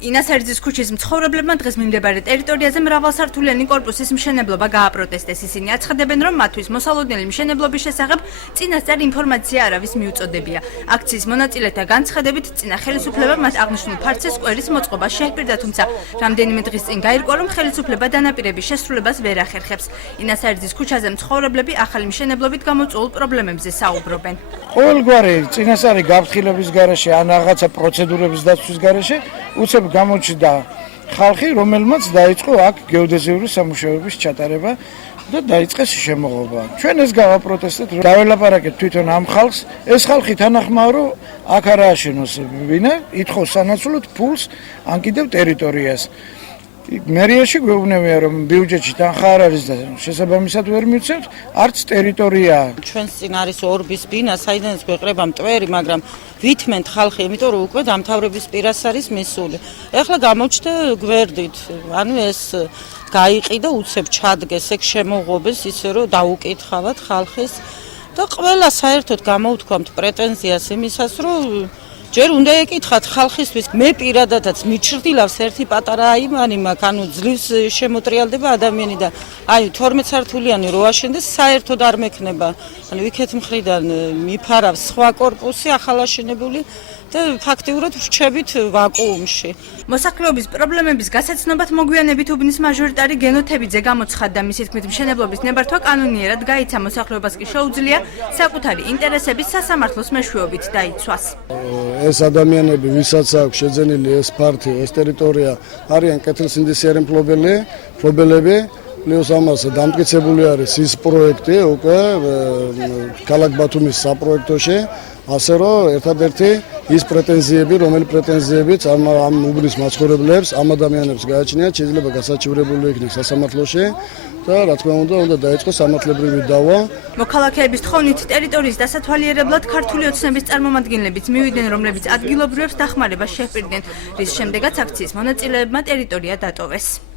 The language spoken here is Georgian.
ინასერძის ქუჩის მცხოვრებლებმა დღეს მიმდებარე ტერიტორიაზე მრავალსართულიანი კორპუსის მშენებლობა გააპროტესტეს. ისინი აცხადებენ, რომ მათთვის მოსალოდნელი მშენებლობის შესახებ წინასწარ ინფორმაცია არავის მიუწოდებია. აქციის მონაწილეთა განცხადებით, წინა ხელისუფლება მათ აღნიშნულ ფარცეს კვერის მოწყობა შეჰპირდა, თუმცა რამდენიმე დღის წინ გაირკვა, რომ ხელისუფლება დანაპირების შესრულებას ვერ ახერხებს. ინასერძის ქუჩაზე მცხოვრებლები ახალი მშენებლობით გამოწვეულ პრობლემებზე საუბრობენ. ყოველგვარი წინასწარი გაფრთხილების გარეშე ან რაღაცა პროცედურების დაცვის გარეშე უცებ გამოჩნდა ხალხი, რომელმაც დაიწყო აქ გეოდეზიური სამუშაოების ჩატარება და დაიწყეს შემოღობა. ჩვენ ეს გავაპროტესტეთ, დაველაპარაკეთ თვითონ ამ ხალხს. ეს ხალხი თანახმაა, რომ აქ არ ააშენოს ვინა, ითხოვს სანაცვლოდ ფულს ან კიდევ ტერიტორიას. მერიაში გვეუბნებია, რომ ბიუჯეტში თანხა არ არის და შესაბამისად ვერ მივცემთ, არც ტერიტორია. ჩვენს წინ არის ორბის ბინა, საიდანაც გვეყრება მტვერი, მაგრამ ვითმენთ ხალხი, იმიტომ რომ უკვე დამთავრების პირას არის მისული. ეხლა გამოჩნდა გვერდით, ანუ ეს გაიყიდა უცებ ჩადგეს, ეგ შემოღობეს ისე რომ დაუკითხავთ ხალხის და ყველა საერთოდ გამოვთქვამთ პრეტენზიას იმისას, რომ ჯერ უნდა ეკითხათ ხალხისთვის. მე პირადადაც მიჩრდილავს ერთი პატარა აივანი მაქვს, ანუ ძლივს შემოტრიალდება ადამიანი და აი 12 სართულიანი რო აშენდეს საერთოდ არ მექნება. ანუ იქეთ მხრიდან მიფარავს სხვა კორპუსი ახალაშენებული და ფაქტიურად ვრჩებით ვაკუუმში. მოსახლეობის პრობლემების გასაცნობად მოგვიანებით უბნის მაჟორიტარი გენოთებიძე გამოცხადდა. მისი თქმით, მშენებლობის ნებართვა კანონიერად გაიცა, მოსახლეობას კი შეუძლია საკუთარი ინტერესების სასამართლოს მეშვეობით დაიცვას. ეს ადამიანები, ვისაც აქვს შეძენილი ეს ფართი, ეს ტერიტორია, არიან კეთილსინდისიერი მფლობელები. პლუს ამას დამტკიცებული არის ის პროექტი უკვე ქალაქ ბათუმის საპროექტოში, ასე რომ ერთადერთი ის პრეტენზიები, რომელი პრეტენზიებიც ამ უბნის მაცხოვრებლებს, ამ ადამიანებს გააჩნიათ, შეიძლება გასაჩივრებული იქნეს სასამართლოში და რა თქმა უნდა დაიწყოს სამართლებრივი დავა. მოქალაქეების თხოვნით ტერიტორიის დასათვალიერებლად ქართული ოცნების წარმომადგენლებიც მივიდნენ, რომლებიც ადგილობრივებს დახმარებას შეჰპირდნენ, რის შემდეგაც აქციის მონაწილეებმა ტერიტორია დატოვეს.